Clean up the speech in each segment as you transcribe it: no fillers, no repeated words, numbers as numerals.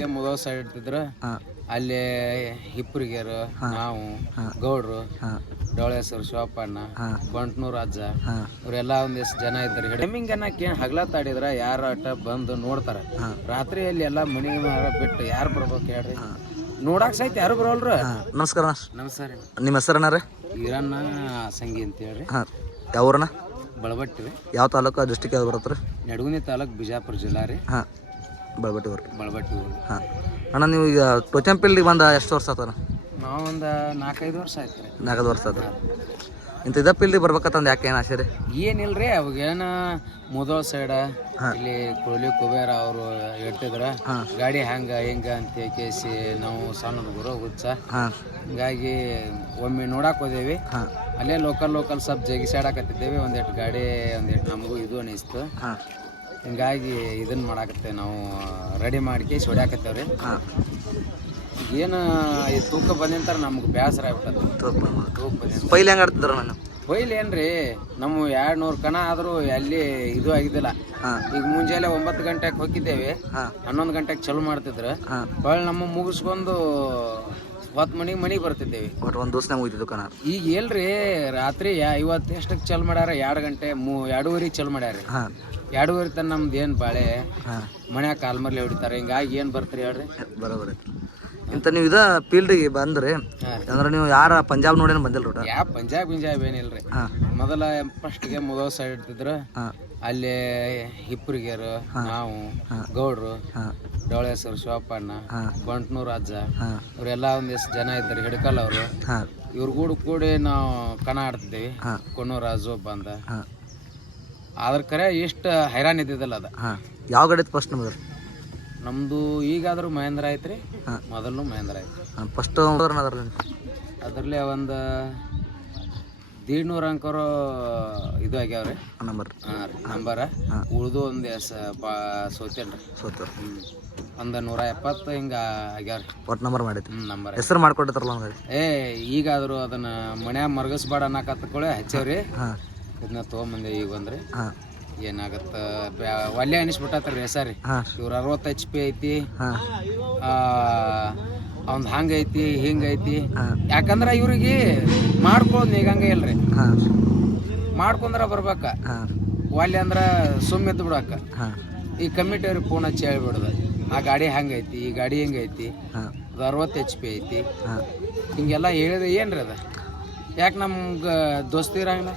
ಫಸ್ಟಿಗೆ ಮುದೋ ಸೈಡ್ ಇರ್ತಿದ್ರು. ಅಲ್ಲಿ ಹಿಪ್ಪರಿಗೆರು, ನಾವು ಗೌಡ್ರು, ಡೋಳೇಶ್ವರ ಶಿವಪ್ಪಣ್ಣ, ಬಂಟ್ನೂರ್ ಅಜ್ಜ ಇವರೆಲ್ಲ ಒಂದಿಷ್ಟು ಜನ ಇದ್ದಾರೆ. ಟೈಮಿಂಗ್ ಅನ್ನಕ್ಕೆ ಏನು ಹಗ್ಲತ್ತಾಡಿದ್ರ ಯಾರು ಅಟ್ಟ ಬಂದು ನೋಡ್ತಾರ. ರಾತ್ರಿಯಲ್ಲಿ ಎಲ್ಲ ಮನಿ ಬಿಟ್ಟು ಯಾರು ಬರ್ಬೇಕು ಹೇಳ್ರಿ, ನೋಡಕ್ ಸಹಿತ ಯಾರು ಬರೋಲ್ರ. ನಮಸ್ಕಾರ. ನಮಸ್ಕಾರ. ನಿಮ್ಮ ಹೆಸರಣ್ಣ ರೀ? ಈರಣ್ಣ ಸಂಗಿ ಅಂತ ಹೇಳ್ರಿ. ಯಾವ ಊರಣ್ಣ? ಬಳಬಟ್ಟಿ ರೀ. ಯಾವ ತಾಲೂಕು ಡಿಸ್ಟಿಕ್ ಯಾವ್ದು ಬರುತ್ತೆ ರೀ? ನಡಗುನಿ ತಾಲೂಕು, ಬಿಜಾಪುರ ಜಿಲ್ಲಾ ರೀ. ಬಳಬಟ್ಟಿ ಊರು. ಬಳಬಟ್ಟಿ ಊರು. ಅಣ್ಣ ನೀವು ಈಗ ಟೋಚಂಪಲ್ಲಿಗೆ ಬಂದ ಎಷ್ಟು ವರ್ಷ ಆತಣ್ಣ? ನಾವೊಂದು 4-5 ವರ್ಷ ಆಯ್ತು ರೀ. 4 ವರ್ಷ ಆತ. ಇಂಥ ಇದ ಫೀಲ್ಡಿಗೆ ಬರ್ಬೇಕಂತಂದು ಯಾಕೆ ಏನು ಆಸೆ ರೀ? ಏನಿಲ್ರಿ, ಅವಾಗೇನು ಮುದೋಳ ಸೈಡ ಇಲ್ಲಿ ಕೊಹ್ಲಿ ಕುಬೇರ ಅವರು ಹೇಳ್ತಿದ್ರ ಗಾಡಿ ಹಂಗ ಹಿಂಗ ಅಂತ ಕೇಸಿ ನಾವು ಸಣ್ಣ ಹುಡುಗರು ಹುಚ್ಚ. ಹಿಂಗಾಗಿ ಒಮ್ಮೆ ನೋಡಕ್ ಹೋದೇವಿ. ಅಲ್ಲೇ ಲೋಕಲ್ ಸ್ವಲ್ಪ ಜಗಿಸಾಡಕತ್ತಿದ್ದೇವೆ. ಒಂದೆಟ್ಟು ಗಾಡಿ ನಮಗೂ ಇದು ಅನಿಸ್ತು. ಹಿಂಗಾಗಿ ಇದನ್ನ ಮಾಡಾಕತ್ತೇವೆ, ನಾವು ರೆಡಿ ಮಾಡ್ಕಿ ಹೊಡ್ಯಾಕತ್ತೇವ್ರಿ. ಏನು ಈ ತೂಕ ಬಂದಿಂತಾರ ನಮ್ಗೆ ಬೇಸರ ಆಗ್ಬಿಟ್ಟದ. ತೂಕ ಪೈಲ್ ಹೆಂಗೆ ಆಡ್ತಿದ್ರ ನಾನು? ಪೈಲ್ ಏನ್ರಿ, ನಮ್ಮ 200 ಕಣ ಆದರೂ ಅಲ್ಲಿ ಇದು ಆಗಿದ್ದಿಲ್ಲ. ಈಗ ಮುಂಜಾನೆ 9 ಗಂಟೆಗೆ ಹೋಗಿದ್ದೇವೆ, 11 ಗಂಟೆಗೆ ಚಲೋ ಮಾಡ್ತಿದ್ರು. ಹೊಳ್ಳಿ ನಮ್ಮ ಮುಗಿಸ್ಕೊಂಡು 10 ಮನಿಗೆ ಬರ್ತಿದ್ದೇವೆ. ಒಂದು ದಿವಸ ಮುಗಿತಿದ್ದು ಕಣ. ಈಗ ಎಲ್ರಿ ರಾತ್ರಿ 50 ಎಷ್ಟಕ್ಕೆ ಚಲೋ ಮಾಡ್ಯಾರ? 2 ಗಂಟೆ 2:30 ಚಲೋ ಮಾಡ್ಯಾರ. 2:30 ತನ ನಮ್ದು ಏನು ಬಾಳೆ ಮನ್ಯಾಗ ಕಾಲ್ಮರ್ಲಿ ಹೊಡಿತಾರೆ. ಹಿಂಗಾಗಿ ಏನು ಬರ್ತೀರಿ ಹೇಳ್ರಿ? ಬರೋಬರಿ. ಇಂಥ ನೀವು ಇದ ಫೀಲ್ಡಿಗೆ ಬಂದ್ರಿ ಅಂದ್ರೆ ನೀವು ಯಾರ ಪಂಜಾಬ್ ನೋಡೇನು ಬಂದಿಲ್ಲ? ಯಾವ ಪಂಜಾಬ್ ಏನಿಲ್ರಿ. ಮೊದಲ ಫಸ್ಟ್ಗೆ ಮುದೋ ಸೈಡ್ ಇರ್ತಿದ್ರು. ಅಲ್ಲಿ ಹಿಪ್ಪರಿಗೆರು, ನಾವು ಗೌಡ್ರು, ಡೋಳೇಶ್ವರ ಶಿವಪ್ಪಣ್ಣ, ಬಂಟ್ನೂರ್ ಅಜ್ಜ ಇವರೆಲ್ಲ ಒಂದಿಷ್ಟು ಜನ ಇದ್ದಾರೆ. ಹಿಡ್ಕಲ್ ಅವರು ಇವ್ರ ಕೂಡಿ ನಾವು ಕಣ ಆಡ್ತಿದ್ದೇವೆ. ಕೊಣ್ಣೂರು ರಾಜು ಬಂದ ಅದ್ರ ಕರೆ ಇಷ್ಟು ಹೈರಾಣ ಇದ್ದಿದ್ದಲ್ಲ ಅದ. ಯಾವ ಗಾಡಿ ಫಸ್ಟ್ ನಮ್ದು? ನಮ್ದು ಈಗಾದ್ರೂ ಮಹೇಂದ್ರ ಐತ್ರಿ. ಮೊದಲು ಮಹೇಂದ್ರ ಐತ್ರಿ. ಫಸ್ಟ್ ಅದರಲ್ಲಿ ಒಂದು 150 ಅಂಕರು ಇದು ಆಗ್ಯಾವ್ರಿ ನಂಬರ. ಉಳ್ದು ಒಂದು ಸೋತೇನ್ರಿ. ಒಂದು 170 ಹಿಂಗ ಆಗ್ಯಾವ್ರಿ. ಒಟ್ಟು ನಂಬರ್ ಮಾಡೈತಿ. ನಂಬರ್ ಹೆಸರು ಮಾಡ್ಕೊಟ್ಟಿರ್ತಾರಲ್ಲ ಈಗಾದ್ರೂ ಅದನ್ನ ಮನ್ಯಾಗ ಮರ್ಗಸ್ಬೇಡ ಅನ್ನಕತ್ಕೊಳ್ಳಿ ಹಚ್ಚೇವ್ರಿ. ಇದನ್ನ ತೊಗೊಂಬಂದೆ ಈಗ ಬಂದ್ರಿ. ಏನಾಗತ್ತ ಒಳ್ಳೆ ಅನಿಸ್ಬಿಟ್ಟತ್ರಿ ಹೆಸರಿ. ಇವ್ರ 60 HP ಐತಿ, ಅವ್ನ್ ಹಂಗೈತಿ ಹಿಂಗೈತಿ. ಯಾಕಂದ್ರ ಇವ್ರಿಗೆ ಮಾಡ್ಕೊಳ್ಳೋದು ನೀಗಂಗ ಇಲ್ರಿ. ಮಾಡ್ಕೊಂಡ್ರ ಬರ್ಬೇಕ, ಒಲ್ಲೆ ಅಂದ್ರ ಸುಮ್ಮಿದ್ದು ಬಿಡಕ್ಕ. ಈ ಕಮಿಟಿ ಅವ್ರಿಗೆ ಫೋನ್ ಹಚ್ಚಿ ಹೇಳ್ಬಿಡ್ದ ಆ ಗಾಡಿ ಹಂಗೈತಿ, ಈ ಗಾಡಿ ಹಿಂಗೈತಿ, ಅದು 60 HP ಐತಿ, ಹಿಂಗೆಲ್ಲ ಹೇಳಿದ್ರೆ ಏನ್ರಿ ಅದ? ಯಾಕೆ ನಮ್ಗೆ ದೋಸ್ತಿ ಇರಂಗಿಲ್ಲ?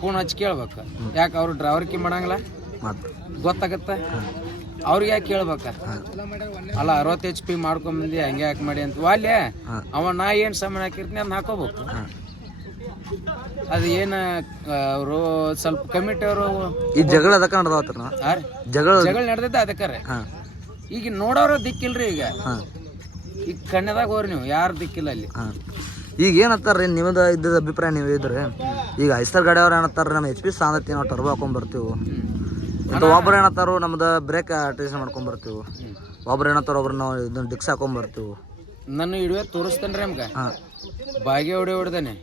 ಫೋನ್ ಹಚ್ಚಿ ಕೇಳ್ಬೇಕು. ಯಾಕೆ ಅವ್ರು ಡ್ರೈವರ್ಕಿ ಮಾಡಂಗಿಲ್ಲ? ಗೊತ್ತಾಗತ್ತ ಅವ್ರಿಗೆ ಯಾಕೆ ಕೇಳ್ಬೇಕ? ಅಲ್ಲ 60 HP ಮಾಡ್ಕೊಂಬಂದು ಹಂಗೆ ಯಾಕೆ ಮಾಡಿ ಅಂತ ವಾಲ್ಯ ಅವ ನಾ ಏನು ಸಾಮಾನು ಹಾಕಿರ್ತೀನಿ ಅದನ್ನ ಹಾಕೋಬೇಕು. ಅದು ಏನು ಅವರು ಸ್ವಲ್ಪ ಕಮಿಟಿ ಅವರು ಈ ಜಗಳ ಜಗಳ ನಡೆದೈತೆ ಅದಕ್ಕಾರೆ. ಈಗ ನೋಡೋರು ದಿಕ್ಕಿಲ್ರಿ. ಈಗ ಕಣ್ಣದಾಗ ಹೋರಿ ನೀವು ಯಾರು ದಿಕ್ಕಿಲ್ಲ ಅಲ್ಲಿ. ಈಗ ಏನತ್ತಾರ ನಿಮ್ಮದು ಇದ್ದದ ಅಭಿಪ್ರಾಯ ನೀವು ಇದ್ರೆ ಈಗ ಐಸರ್ ಗಾಡಿ ಅವ್ರು ಏನತ್ತಾರ ನಮ್ಮ HP ಸಾಂದತಿ ನಾವು ಟರ್ಬೋ ಹಾಕೊಂಡ್ಬರ್ತೀವಿ ಅಂತ. ಒಬ್ರು ಏನತ್ತಾರು ನಮ್ದು ಬ್ರೇಕ್ ಟೇಸ್ಟ್ ಮಾಡ್ಕೊಂಡ್ಬರ್ತೀವಿ. ಒಬ್ರು ಏನತ್ತಾರ ಒಬ್ರು ನಾವು ಇದನ್ನ ಡಿಕ್ಸ್ ಹಾಕೊಂಡ್ಬರ್ತೀವಿ. ನನ್ನ ಇಡುವೆ ತೋರಿಸ್ತೇನ್ರಿ ನಮ್ಗೆ. ಬಾಗಿ ಹೊಡೆದಾನೆ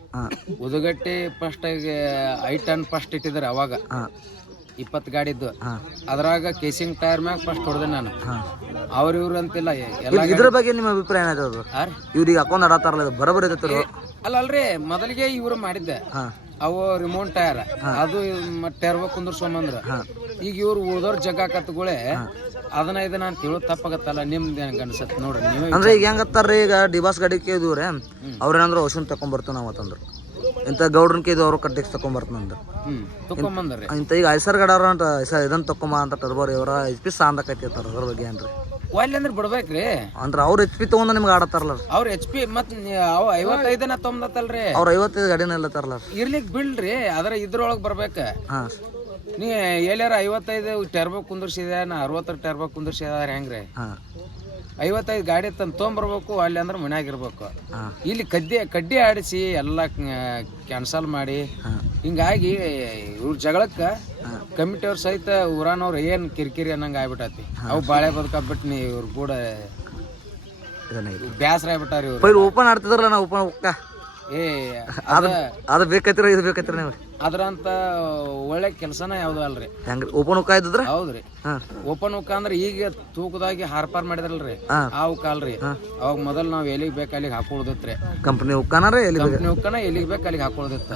ಉದಗಟ್ಟಿ ಫಸ್ಟ್ 5 ಟನ್ ಫಸ್ಟ್ ಇಟ್ಟಿದ್ದಾರೆ ಅವಾಗ 20 ಗಾಡಿದ್ದು. ಅದ್ರಾಗ ಕೇಸಿಂಗ್ ಟೈರ್ ಮ್ಯಾಗ ಫಸ್ಟ್ ಹೊಡೆದೆ ನಾನು. ಇವ್ರು ಅಂತಿಲ್ಲ. ಇದ್ರ ಬಗ್ಗೆ ನಿಮ್ಮ ಅಭಿಪ್ರಾಯ ಏನಾಯ್ತದ? ಇವ್ರಿಗೆ ಹಾಕೊಂಡ್ ಆಡತಾರಲ್ಲ ಬರೋಬರಿ ಐತಿ? ಅಲ್ರಿ ಮೊದಲಿಗೆ ಇವ್ರು ಮಾಡಿದ್ದೆ ಅವು ರಿಮೋಟ್ ಟೈರ್, ಅದು ಟರ್ಬೋ ಕುಂದ್ರಸ್ಕೊಂಬಂದ್ರ. ಈಗ ಇವ್ರು ಉಳ್ದವ್ರ ಜಗ ಕತ್ಗಳೇ ಇದನ್ನ ಅಂತ ಹೇಳೋದು ತಪ್ಪಾಗತ್ತಲ್ಲ. ನಿಮ್ದು ಹೆಂಗ ಅನ್ಸತ್ ನೋಡ್ರಿ ನೀವೇ. ಅಂದ್ರೆ ಈಗ ಹೆಂಗತ್ತಾರ್ರಿ, ಈಗ ಡಿಬಾಸ್ ಗಾಡಿ ಕೇಳಿದ್ರಿ ಅವ್ರೇನಂದ್ರ ಔಷಧ ತಕೊಂಡ್ಬರ್ತಾವ ನಾವ್ ಅಂತಂದ್ರು. ಇಂಥ ಗೌಡ್ರನ್ ಕೇಳಿದ್ ಅವ್ರು ಕಟ್ಟಿಗೆ ತಕೊಂಡ್ಬರ್ತಂದ್ರ ತಕೊಂಬಂದ್ರಿ. ಇಂಥ ಈಗ ಐಸರ್ ಗಾಡಿ ಅವ್ರ ಅಂತ ಇದನ್ನ ತಕೊಂಬ ಅಂತ ಟರ್ಬೋರ್ ಇವ್ರ HP ಸಾಂದಕೈತಿ ಅದ್ರ ಬಗ್ಗೆ ಏನ್ರಿ? ಒಲ್ಲೆ ಅಂದ್ರೆ ಬಿಡ್ಬೇಕ್ರಿ. ಅಂದ್ರ ಅವ್ರ HP ತಗೊಂಡ ನಿಮ್ಗೆ ಆಡತ್ತಾರಲ್ಲ ಅವ್ರ HP ಮತ್ 55 ತೊಂಬತ್ತಲ್ರಿ. ಅವ್ರ 55 ಗಾಡಿನ ಎಲ್ಲತ್ತಾರಲ್ಲ. ಇರ್ಲಿಕ್ ಬಿಡ್ರಿ, ಅದ್ರ ಇದ್ರೊಳಗ್ ಬರ್ಬೇಕ. ನೀ ಎಲ್ಲಾರ 55 ಟರ್ಬೋ ಕುಂದರ್ಸಿದೆ, 60 ಟರ್ಬೋ ಕುಂದರ್ಸಿದಾರ ಹೆಂಗ್ರಿ? 55 ಗಾಡಿ ತಂದು ತೊಗೊಂಬರ್ಬೇಕು. ಅಲ್ಲಿ ಅಂದ್ರೆ ಮನ್ಯಾಗಿರ್ಬೇಕು. ಇಲ್ಲಿ ಕಡ್ಡಿ ಆಡಿಸಿ ಎಲ್ಲ ಕ್ಯಾನ್ಸಲ್ ಮಾಡಿ ಹಿಂಗಾಗಿ ಇವ್ರ ಜಗಳಕ್ಕೆ ಕಮಿಟಿಯವ್ರ ಸಹಿತ ಊರಾನವ್ರು ಏನು ಕಿರಿಕಿರಿ ಅನ್ನಂಗೆ ಆಗ್ಬಿಟ್ಟತಿ. ಅವು ಬಾಳೆ ಬದುಕಬಿಟ್ಟು ನೀ ಇವ್ರು ಕೂಡ ಬೇಸರ ಆಗ್ಬಿಟ್ಟಾರ. ಇವ್ರು ಓಪನ್ ಆಡ್ತಿದ್ರಲ್ಲ ನಾವು ಏ ಅದ ಅದು ಬೇಕೈತ್ರಿ ಇದು ಬೇಕೈತ್ರಿ ನೀವು ಅದ್ರಂತ ಒಳ್ಳೆ ಕೆಲಸನ ಯಾವ್ದು ಅಲ್ರಿ. ಹೆಂಗ್ರಿ ಓಪನ್ ಉಕ್ಕ ಇದ್ದದ್ರ ಹೌದ್ರಿ. ಓಪನ್ ಉಕ್ಕ ಅಂದ್ರೆ ಈಗ ತೂಕದಾಗಿ ಹಾರ್ಪಾರ್ ಮಾಡಿದ್ರಲ್ರಿ ಆ ಉಕ್ಕ ಅಲ್ರಿ. ಅವಾಗ ಮೊದಲ್ ನಾವ್ ಎಲ್ಲಿಗ್ ಬೇಕ ಅಲ್ಲಿಗೆ ಹಾಕೊಳ್ದಿತ್ರಿ. ಕಂಪ್ನಿ ಉಕ್ಕನಾರ ಎಲ್ಲಿ ಕಂಪ್ನಿ ಉಕ್ಕನ ಎಲ್ಲಿಗ್ ಬೇಕ ಅಲ್ಲಿಗೆ ಹಾಕೊಳ್ದಿತ್ತ.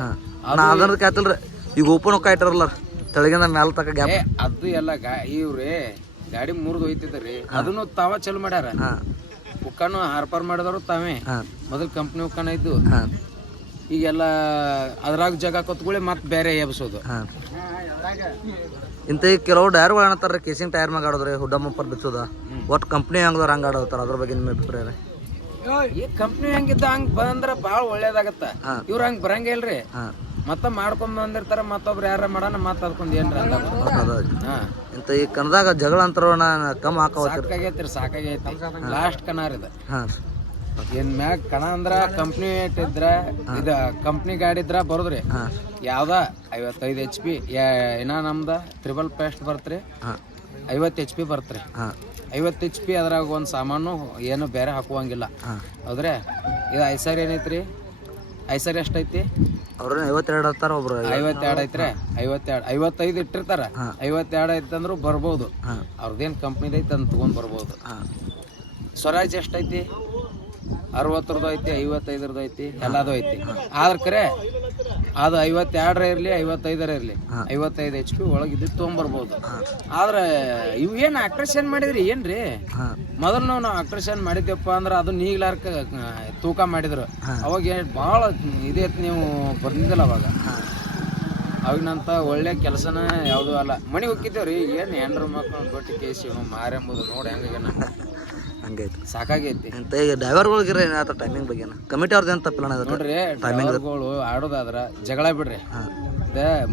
ಅದನ್ನ ಕೇಳ್ತಿಲ್ರಿ ಈಗ ಓಪನ್ ಉಕ್ಕ ಇಟ್ಟಾರಲ್ಲ ತೆಳಗಿಂದ ಮ್ಯಾಲ ತಕ ಗ್ಯಾಪ್ ಅದು ಎಲ್ಲ ಇವ್ರಿ ಗಾಡಿ ಮುರಿದು ಹೋಯ್ತಿದ್ರಿ ಅದನ್ನು ತಾವ ಚಲೋ ಮಾಡ್ಯಾರ. ಉಕ್ಕನು ಹಾರ್ಪಾರ್ ಮಾಡಿದವರು ತಾವೇ ಮೊದಲ್ ಕಂಪ್ನಿ ಉಕ್ಕನ ಇದ್ದು. ಈಗೆಲ್ಲ ಅದ್ರಾಗ ಜಾಗ ಕೊತ್ಕೊಳ್ಳಿ ಮತ್ತೆ ಬೇರೆ ಎಬ್ಸೋದು. ಇಂಥ ಕೆಲವು ಟೈರ್ಗಳು ಏನತ್ತಾರ ಕೇಸಿಂಗ್ ಟೈರ್ ಮ್ಯಾಗ ಆಡೋದ್ರಿ ಹುಡ್ಡ ಮಂಪರ್ ಬಿಚ್ಚೋದ ಒಟ್ಟು ಕಂಪ್ನಿ ಹಂಗದವ್ರು ಹಂಗೆ ಆಡೋತಾರ ಅದ್ರ ಬಗ್ಗೆ ನಿಮ್ಮ ಅಭಿಪ್ರಾಯ ರೀ? ಈ ಕಂಪ್ನಿ ಹಂಗಿದ್ದ ಹಂಗ್ ಬಂದ್ರ ಬಾಳ ಒಳ್ಳೇದಾಗತ್ತ. ಇವ್ರ ಹಂಗ್ ಬರಂಗೇ ಇಲ್ರಿ. ಮತ್ತ ಮಾಡ್ಕೊಂಡ್ ಬಂದಿರ್ತಾರ ಮತ್ತೊಬ್ರು ಯಾರ ಮಾಡೋಣ ಮತ್ತ ಅದಕ್ಕೊಂದ್ ಏನ್ರ ಇಂಥ ಈ ಕನ್ನದಾಗ ಜಗಳ ಅಂತಾರ ಕಮ್ ಸಾಕಾಗೈತಿ ಸಾಕಾಗೈತಿ. ಲಾಸ್ಟ್ ಕನಾರ್ ಇದ ಏನ್ ಮ್ಯಾಗ ಕಣ ಅಂದ್ರ ಕಂಪ್ನಿ ಇದ್ರ ಇದ ಕಂಪ್ನಿ ಗಾಡಿ ಇದ್ರ ಬರೋದ್ರಿ ಯಾವ್ದ 55 HP ಇನ್ನ ನಮ್ದ ತ್ರಿಬಲ್ ಪೇಸ್ಟ್ ಬರ್ತ್ರಿ 50 HP ಬರ್ತ್ರಿ. 50 HP ಅದ್ರಾಗ ಒಂದ್ ಸಾಮಾನು ಏನು ಬೇರೆ ಹಾಕುವಂಗಿಲ್ಲ ಹೌದ್ರಿ. ಇದು ಐಸರ್ ಏನೈತ್ರಿ? ಐಸರ್ ಎಷ್ಟೈತಿ? ಅವ್ರ 52 ಹತ್ತಾರ ಒಬ್ರು 52 ಐತ್ರಿ. 55 ಇಟ್ಟಿರ್ತಾರ. 52 ಐತಂದ್ರು ಬರ್ಬೋದು. ಅವ್ರದ್ದೇನ್ ಕಂಪ್ನಿದ ಐತಿ ಅಂತ ತಗೊಂಡ್ ಬರ್ಬೋದು. ಸ್ವರಾಜ್ ಎಷ್ಟೈತಿ? 60 ಐತಿ, 55 ಐತಿ, ಎಲ್ಲಾದು ಐತಿ. ಆದ್ರ ಕರೆ ಅದು 52 ಇರ್ಲಿ 55 ಇರ್ಲಿ 55 HP ಒಳಗಿದ್ದು ತೊಗೊಂಬರ್ಬೋದು. ಆದ್ರ ಇವ್ ಏನ್ ಆಕ್ಟ್ರೇಷನ್ ಮಾಡಿದ್ರಿ ಏನ್ರಿ? ಮೊದಲು ನಾವು ಆಕ್ಟ್ರೇಷನ್ ಮಾಡಿದ್ಯಪ್ಪ ಅಂದ್ರ ಅದು ನೀಗ್ಲಾರ್ಕ ತೂಕ ಮಾಡಿದ್ರು. ಅವಾಗ ಭಾಳ ಇದೈತಿ ನೀವು ಬಂದಿದ್ದಲ್ಲ ಅವಾಗ. ಅವಿನಂತ ಒಳ್ಳೆ ಕೆಲಸನ ಯಾವ್ದು ಅಲ್ಲ. ಮನೆ ಹೋಗಿದ್ದೇವ್ರಿ ಏನ್ ಹೆಂಡ್ರ ಮಕ್ಕಳು ಬಟ್ಟಿ ಕೇಸಿ ಮಾರೆಂಬುದು ನೋಡಿ ಹೆಂಗ ಹಂಗೈತಿ ಸಾಕಾಗೈತಿ. ಅಂತ ಈಗ ಡ್ರೈವರ್ಗಳಿಗಿರ ಏನಾಯ್ತು ಟೈಮಿಂಗ್ ಬಗ್ಗೆ ಕಮಿಟಿ ಅವ್ರದ್ದು ಏನು ತಪ್ಪಿಲ್ಲ ನೋಡ್ರಿ. ಡ್ರೈವರ್ಗಳು ಆಡೋದಾದ್ರ ಜಗಳ ಬಿಡ್ರಿ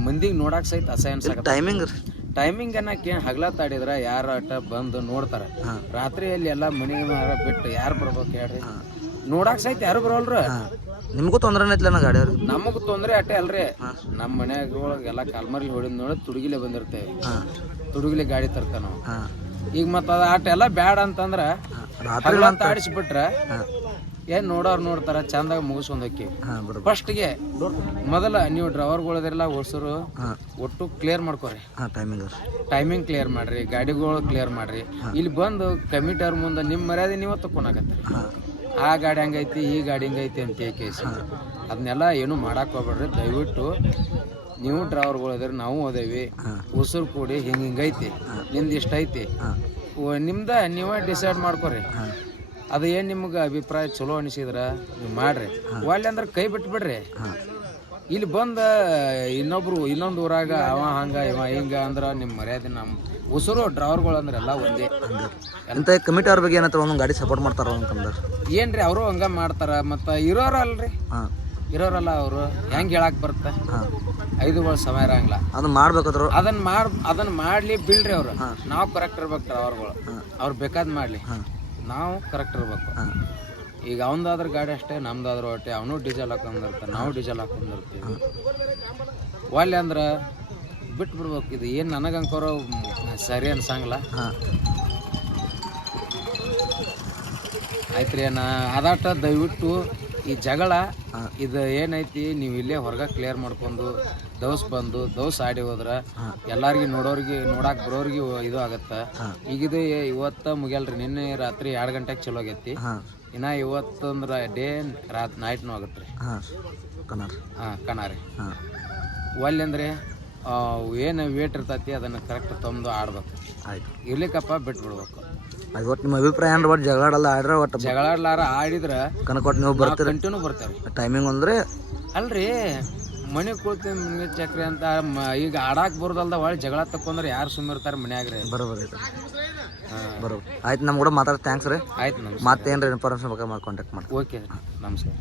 ಮಂದಿಗೆ ನೋಡಾಕ್ ಸಹಿತ ಅಸಹ್ಯ ಅನ್ಸಕ. ಟೈಮಿಂಗ್ ಅನ್ನಕ್ಕೆ ಹಗಲತ್ ಆಡಿದ್ರ ಯಾರ ಅಟ್ಟ ಬಂದು ನೋಡ್ತಾರ. ರಾತ್ರಿಯಲ್ಲಿ ಎಲ್ಲಾ ಮನಿ ಬಿಟ್ಟು ಯಾರು ಬರ್ಬೇಕು ಹೇಳ್ರಿ? ನೋಡಾಕ್ ಸಹಿತ ಯಾರು ಬರೋಲ್ರ. ನಿಮ್ಗೂ ತೊಂದ್ರೆ ಐತ್ಲ ಗಾಡಿ ನಮಗ್ ತೊಂದ್ರೆ ಅಟ್ಟೆ ಅಲ್ರಿ. ನಮ್ಮ ಮನ್ಯಾಗ ಕಾಲ್ಮರ್ಲಿ ಹೊಡಿದ್ ನೋಡಿ ತುಡುಗಿಲೆ ಬಂದಿರ್ತೇವೆ. ತುಡುಗಿಲೆ ಗಾಡಿ ತರ್ತಾನ ನಾವು. ಈಗ ಮತ್ತ ಅದ ಆಟ ಎಲ್ಲ ಬ್ಯಾಡ ಅಂತಂದ್ರ ಆಡಿಸ್ಬಿಟ್ರ ಏನ್ ನೋಡೋರ್ ನೋಡ್ತಾರ ಚಂದಾಗ ಮುಗಿಸ್ಕೊಂಡ್ ಹೋಕ್ಕಿ. ಫಸ್ಟ್ಗೆ ಮೊದಲ ನೀವು ಡ್ರೈವರ್ಗಳದಿರಲ್ಲ ಹೊಸರು ಒಟ್ಟು ಕ್ಲಿಯರ್ ಮಾಡ್ಕೊರಿ. ಟೈಮಿಂಗ್ ಕ್ಲಿಯರ್ ಮಾಡ್ರಿ, ಗಾಡಿಗಳು ಕ್ಲಿಯರ್ ಮಾಡ್ರಿ. ಇಲ್ಲಿ ಬಂದು ಕಮಿಟಿ ಅವ್ರ ಮುಂದೆ ನಿಮ್ ಮರ್ಯಾದೆ ನೀವ ತಕೊಂಡಾಗತ್ತೆ. ಆ ಗಾಡಿ ಹಂಗೈತಿ ಈ ಗಾಡಿ ಹಂಗೈತಿ ಅಂತ ಕೇಸಿ ಅದನ್ನೆಲ್ಲ ಏನು ಮಾಡಾಕ್ ಹೋಗ್ಬೇಡ್ರಿ. ದಯವಿಟ್ಟು ನೀವು ಡ್ರೈವರ್ಗಳಿದ್ರಿ ನಾವು ಓದೇವಿ ಉಸುರು ಕೂಡಿ ಹಿಂಗೈತಿ ನಿಮ್ದು ಇಷ್ಟ ಐತಿ ನಿಮ್ದ ನೀವೇ ಡಿಸೈಡ್ ಮಾಡ್ಕೊರಿ. ಅದು ಏನ್ ನಿಮ್ಗೆ ಅಭಿಪ್ರಾಯ ಚಲೋ ಅನಿಸಿದ್ರ ನೀವು ಮಾಡ್ರಿ. ಒಳ್ಳೆ ಅಂದ್ರೆ ಕೈ ಬಿಟ್ಟು ಬಿಡ್ರಿ. ಇಲ್ಲಿ ಬಂದ ಇನ್ನೊಂದು ಊರಾಗ ಅವ ಹಂಗ ಇವ ಹಿಂಗ ಅಂದ್ರ ನಿಮ್ ಮರ್ಯಾದೆ ನಮ್ಮ ಉಸುರು ಡ್ರೈವರ್ಗಳು ಅಂದ್ರೆ ಎಲ್ಲ ಒಂದೇ. ಅಂತ ಕಮಿಟಿ ಅವ್ರ ಬಗ್ಗೆ ಏನಂತ ಒಂದೊಂದು ಗಾಡಿ ಸಪೋರ್ಟ್ ಮಾಡ್ತಾರ ಅಂತಂದ್ರೆ ಏನ್ರಿ ಅವರು ಹಂಗ ಮಾಡ್ತಾರ. ಮತ್ತ ಇರೋರಲ್ರಿ ಇರೋರಲ್ಲ ಅವರು ಹೆಂಗ್ ಹೇಳಕ್ ಬರುತ್ತೆ? 5 ವರ್ಷ ಸಮಯ ಇರಂಗಿಲ್ಲ. ಅದನ್ನ ಮಾಡ್ಬೇಕಾದ್ರು ಅದನ್ನ ಮಾಡ್ಲಿ ಬಿಡ್ರಿ. ಅವ್ರು ನಾವು ಕರೆಕ್ಟ್ ಇರ್ಬೇಕು. ಡ್ರೈವರ್ಗಳು ಅವ್ರು ಬೇಕಾದ್ ಮಾಡ್ಲಿ, ನಾವು ಕರೆಕ್ಟ್ ಇರ್ಬೇಕು. ಈಗ ಅವಂದಾದ್ರ ಗಾಡಿ ಅಷ್ಟೇ, ನಮ್ದಾದ್ರೂ ಅಷ್ಟೇ. ಅವನು ಡೀಸೆಲ್ ಹಾಕೊಂಡಿರ್ತಾನೆ, ನಾವು ಡೀಸೆಲ್ ಹಾಕೊಂಡಿರ್ತೀವಿ. ಒಳ್ಳೆ ಅಂದ್ರ ಬಿಟ್ಟು ಬಿಡ್ಬೇಕು. ಇದು ಏನ್ ನನಗಂಕೋರು ಸರಿ ಅನ್ಸಂಗಿಲ್ಲ. ಆಯ್ತ್ರಿ ಅದಾಟ ದಯವಿಟ್ಟು ಈ ಜಗಳ ಇದು ಏನೈತಿ ನೀವು ಇಲ್ಲೇ ಹೊರಗ ಕ್ಲಿಯರ್ ಮಾಡ್ಕೊಂಡು ದವಸ್ ಆಡಿ ಹೋದ್ರ ಎಲ್ಲಾರ್ಗಿ ನೋಡಾಕ್ ಬರೋರ್ಗಿ ಇದು ಆಗತ್ತ. ಈಗಿದು ಇವತ್ತ ಮುಗಿಯಲ್ರಿ. ನಿನ್ನೆ ರಾತ್ರಿ 2 ಗಂಟೆಗೆ ಚಲೋ ಆಗೈತಿ. ಇನ್ನ ಇವತ್ತಂದ್ರ ಡೇ ನೈಟ್ನು ಆಗತ್ರಿ. ಕನಾರಿ ಒಲ್ಲೆ ಅಂದ್ರೆ ಏನು ವೇಟ್ ಇರ್ತೈತಿ ಅದನ್ನ ಕರೆಕ್ಟ್ ತಂದು ಆಡ್ಬೇಕು. ಇರ್ಲಿಕ್ಕಪ್ಪ ಬಿಟ್ಬಿಡ್ಬೇಕು. ಒಟ್ಟು ನಿಮ್ಮ ಅಭಿಪ್ರಾಯ ಅಂದ್ರೆ ಒಟ್ಟು ಜಗಳಾಡಲ್ಲ ಆಡ್ರ ಒಟ್ಟು ಜಗಳಾಡ್ಲಾರ ಆಡಿದ್ರ ಕನಕೊಟ್ಟು ನೀವು ಬರ್ತೀರಿ. ಕಂಟಿನ್ಯೂ ಬರ್ತೇವೆ. ಟೈಮಿಂಗ್ ಅಂದ್ರೆ ಅಲ್ರಿ ಮನೆ ಕೂಳ್ತೀವಿ ಚಕ್ರಿ ಅಂತ ಈಗ ಆಡಾಕ್ ಬರೋದಲ್ದ ಒಳ್ಳೆ ಜಗಳ ತಕೊಂಡ್ರೆ ಯಾರು ಸುಮ್ಮಿರ್ತಾರೆ ಮನ್ಯಾಗ್ರಿ. ಬರೋಬರಿ ಆಯ್ತು. ನಮ್ ಕೂಡ ಮಾತಾಡ ಥ್ಯಾಂಕ್ಸ್ ರೀ. ಆಯ್ತು. ಮತ್ತೇನ್ರಿ ಇನ್ಫಾರ್ಮೇಶನ್ ಬಗ್ಗೆ ಕಾಂಟ್ಯಾಕ್ಟ್ ಮಾಡಿ. ಓಕೆ ನಮಸ್ಕಾರ.